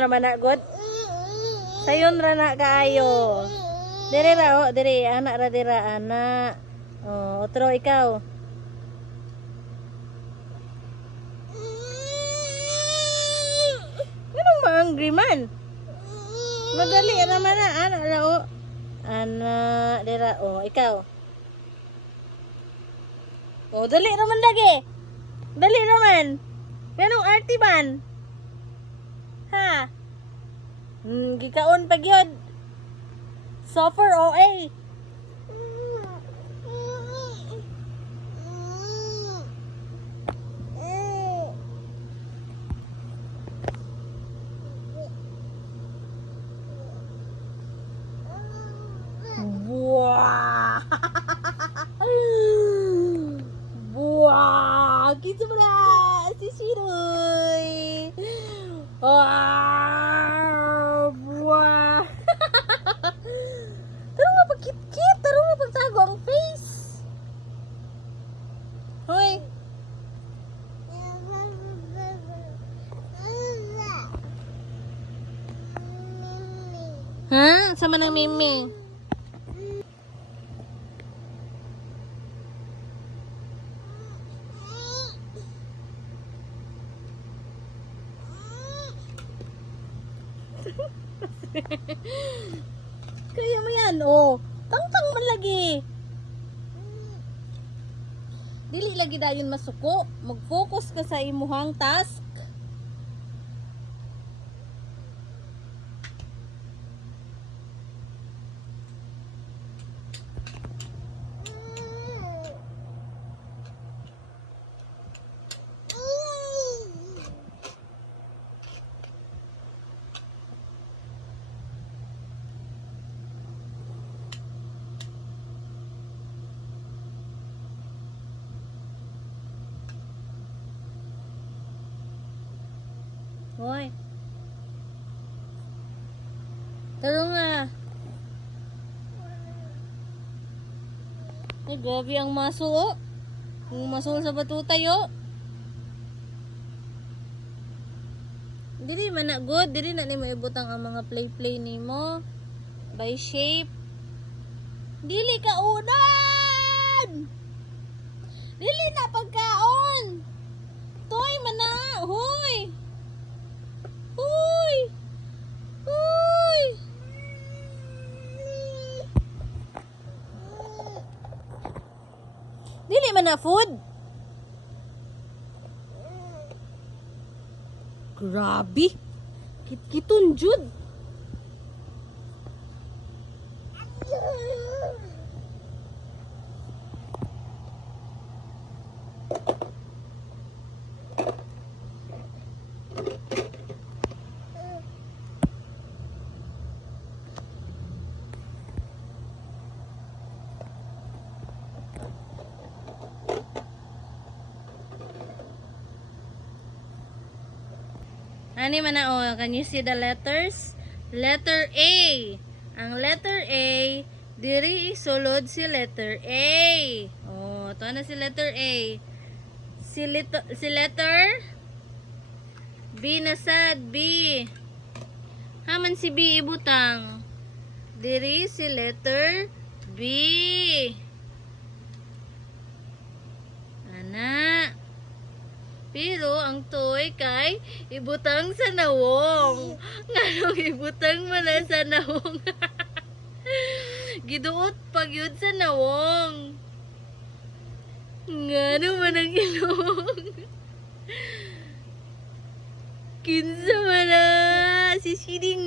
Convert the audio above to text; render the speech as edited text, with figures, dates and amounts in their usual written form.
raman na god. Sayon ra na kaayo. Dire ra o, dire anak ra dira anak. Oh, otro ikaw. Ano ma-angry man? Madali raman na anak ra o. Anak dira o, ikaw. Oh, dali raman lagi. Dali raman. Ganong arty man? Ha? Gikaon pag yun. Suffer OA. Buah. Buah. Kita mana? Si Siroy. Wah. Buah. Tarong nga pagkit-kit. Tarong nga pagtago ang face. Hoy. Ha? Sama ng Mimi. Kaya mo yan, oh. Tangtang man lagi. Dili lagi dayon masuko. Mag-focus ka sa imuhang task. Hoy. Taro nga. Ay, grabe ang muscle, oh. Yung muscle sa batutay, oh. Dili man na good. Dili na ni mo ibutang ang mga play-play ni mo. By shape. Dili ka unan! Dili na pagkaon! Toy man na! Hoy! Hoy! Hoy! Dili man na food. Grabe. Kit-kiton jud. Ani man na, oh, can you see the letters? Letter A. Ang letter A, diri isulod si letter A. Oh, to na si letter A. Si letter B na sad, B. Haman si B ibutang. Diri si letter B. Ana. Pero ang toy kay ibutang sa nawong. Nganong ibutang man na sa nawong. Giduot pag yun sa nawong. Ngano man ang ilong. Kinsa man na. Si Siding